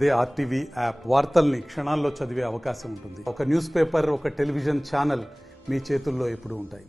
అదే RTV app వార్తల్ని క్షణాల్లో చదివే అవకాశం ఉంటుంది. ఒక న్యూస్ పేపర్, ఒక టెలివిజన్ ఛానల్ మీ చేతుల్లో ఎప్పుడూ ఉంటాయి.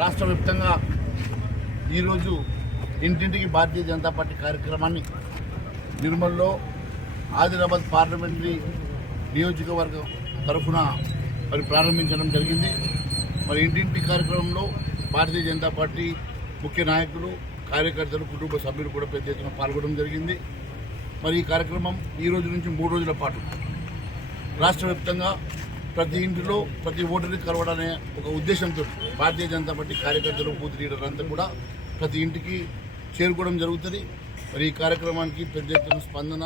రాష్ట్ర వ్యాప్తంగా ఈరోజు ఇంటింటికి భారతీయ జనతా పార్టీ కార్యక్రమాన్ని నిర్మల్లో ఆదిలాబాద్ పార్లమెంటరీ నియోజకవర్గం తరఫున ప్రారంభించడం జరిగింది. ఇంటింటి కార్యక్రమంలో భారతీయ జనతా పార్టీ ముఖ్య నాయకులు, కార్యకర్తలు, కుటుంబ సభ్యులు కూడా పెద్ద ఎత్తున పాల్గొనడం జరిగింది. ఈ కార్యక్రమం ఈ రోజు నుంచి 3 రోజుల పాటు రాష్ట్ర వ్యాప్తంగా ప్రతి ఇంటిలో ప్రతి ఓటర్ని కలవడనే ఒక ఉద్దేశంతో భారతీయ జనతా పార్టీ కార్యకర్తలు, బూత్ లీడర్లు అంతా కూడా ప్రతి ఇంటికి చేరుకోవడం జరుగుతుంది. ఈ కార్యక్రమానికి పెద్ద ఎత్తున స్పందన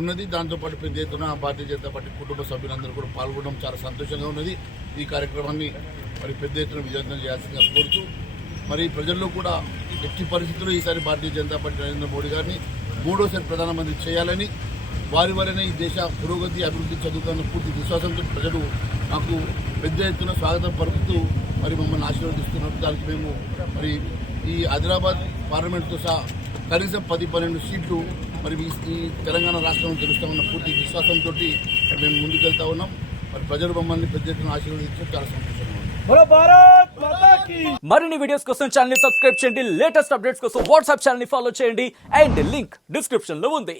ఉన్నది. దాంతోపాటు పెద్ద ఎత్తున భారతీయ జనతా పార్టీ కుటుంబ సభ్యులందరూ కూడా పాల్గొనడం చాలా సంతోషంగా ఉన్నది. ఈ కార్యక్రమాన్ని పెద్ద ఎత్తున విజయవంతం చేయాల్సిందిగా కోరుతూ ప్రజల్లో కూడా ఎట్టి పరిస్థితుల్లో ఈసారి భారతీయ జనతా పార్టీ నరేంద్ర మోడీ గారిని 3వ ప్రధానమంత్రి చేయాలని, వారి వల్లనే ఈ దేశ పురోగతి, అభివృద్ధి చదువుతున్న పూర్తి విశ్వాసంతో ప్రజలు మాకు పెద్ద ఎత్తున స్వాగతం పలుకుతూ మమ్మల్ని ఆశీర్వదిస్తున్నారు. దానికి మేము ఈ ఆదిలాబాద్ పార్లమెంటుతో సహా కనీసం 10-12 సీట్లు ఈ తెలంగాణ రాష్ట్రంలో తెలుస్తామన్న పూర్తి విశ్వాసంతో మేము ముందుకెళ్తా ఉన్నాం. ప్రజలు మమ్మల్ని పెద్ద ఎత్తున ఆశీర్వదించడం చాలా సంతోషంగా ఉంది. మరిన్ని వీడియోస్ కోసం ఛానల్ ని సబ్స్క్రైబ్ చేయండి. లేటెస్ట్ అప్డేట్స్ కోసం వాట్సాప్ ఛానల్ ని ఫాలో చేయండి. అండ్ లింక్ డిస్క్రిప్షన్ లో ఉంది.